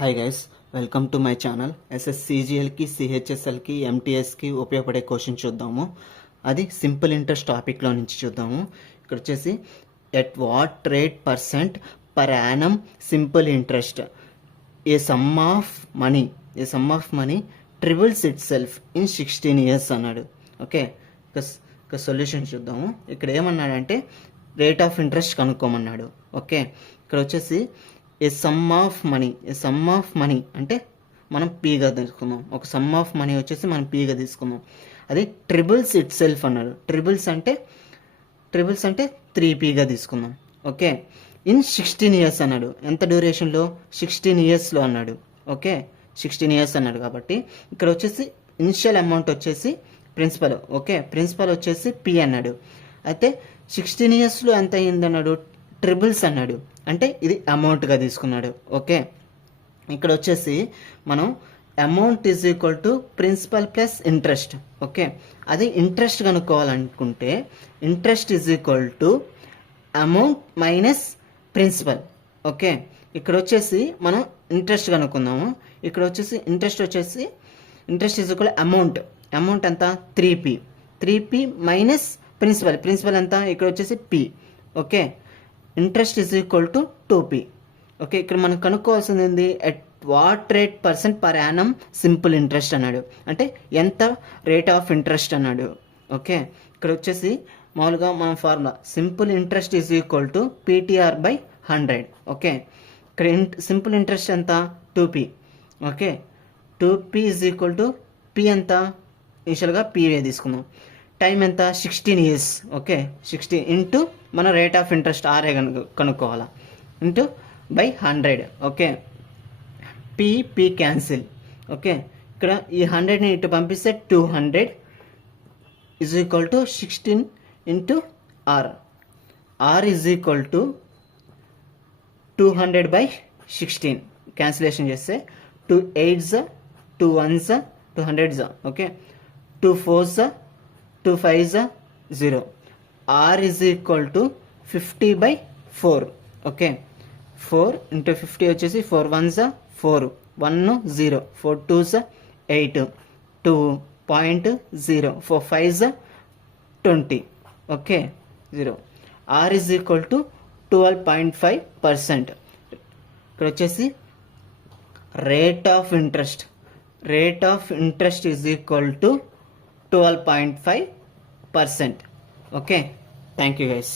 Hi guys, welcome to my channel. ఎస్ఎస్సిజిఎల్కి, సిహెచ్ఎస్ఎల్కి, ఎంటీఎస్కి ఉపయోగపడే క్వశ్చన్ చూద్దాము. అది సింపుల్ ఇంట్రెస్ట్ టాపిక్లో నుంచి చూద్దాము. ఇక్కడ వచ్చేసి at what rate percent per annum simple interest A some of money triples it self in 16 years అన్నాడు. ఓకే, ఇక సొల్యూషన్ చూద్దాము. ఇక్కడ ఏమన్నాడంటే రేట్ ఆఫ్ ఇంట్రెస్ట్ కనుక్కోమన్నాడు. ఓకే, ఇక్కడ వచ్చేసి ఏ సమ్ ఆఫ్ మనీ అంటే మనం పీగా తీసుకుందాం. ఒక సమ్ ఆఫ్ మనీ వచ్చేసి మనం పీగా తీసుకుందాం. అది ట్రిబుల్స్ ఇట్ సెల్ఫ్ అన్నాడు. ట్రిబుల్స్ అంటే 3pగా తీసుకుందాం. ఓకే, ఇన్ 16 years అన్నాడు. ఎంత డ్యూరేషన్లో? 16 yearsలో అన్నాడు. ఓకే, 16 years అన్నాడు కాబట్టి ఇక్కడ వచ్చేసి ఇనిషియల్ అమౌంట్ వచ్చేసి ప్రిన్సిపల్. ఓకే, ప్రిన్సిపల్ వచ్చేసి పి అన్నాడు. అయితే 16 yearsలో ఎంత అయింది అన్నాడు? ట్రిబుల్స్ అన్నాడు. అంటే ఇది అమౌంట్గా తీసుకున్నాడు. ఓకే, ఇక్కడ వచ్చేసి మనం amount is equal to principal plus interest. Okay, అది ఇంట్రెస్ట్ కనుక్కోవాలనుకుంటే interest is equal to amount minus principal. Okay, ఇక్కడ వచ్చేసి మనం ఇంట్రెస్ట్ కనుక్కుందాము. ఇక్కడ వచ్చేసి ఇంట్రెస్ట్ ఈజ్ ఈక్వల్ అమౌంట్ ఎంత? 3p మైనస్ ప్రిన్సిపల్ ఎంత? ఇక్కడ వచ్చేసి p. Okay, interest is equal to 2p. Okay, ఇక్కడ మనం కనుక్కోవాల్సింది ఏంది? At what rate percent per annum simple interest అన్నాడు. అంటే ఎంత రేట్ ఆఫ్ ఇంట్రెస్ట్ అన్నాడు. ఓకే, ఇక్కడ వచ్చేసి మామూలుగా మన formula simple interest is equal to PTR/100. Okay, ఇక్కడ సింపుల్ ఇంట్రెస్ట్ ఎంత? 2p. Okay, 2p is equal to p ఎంత? ఇనిషియల్గా pవే తీసుకుందాం. టైం ఎంత? 16 years. ఓకే, 16 ఇంటూ మన rate of interest RA కనుక్కోవాలా, into by 100. Okay, P cancel. Okay, ఇక్కడ ఈ 100ని ఇటు పంపిస్తే 200 is equal to 16 into R is equal to 200/16. Cancellation చేస్తే 2 8s 2 1s 200s. Okay, 2 4s 2 5s 0. R is equal to 50/4. Okay, 4 into 50 వచ్చేసి 4 1s 4 1 0 4 2s 8 2.0 4 5s 20. Okay, 0. R is equal to 12.5%. ఇక్కడ వచ్చేసి rate of interest is equal to 12.5%. Okay, thank you guys.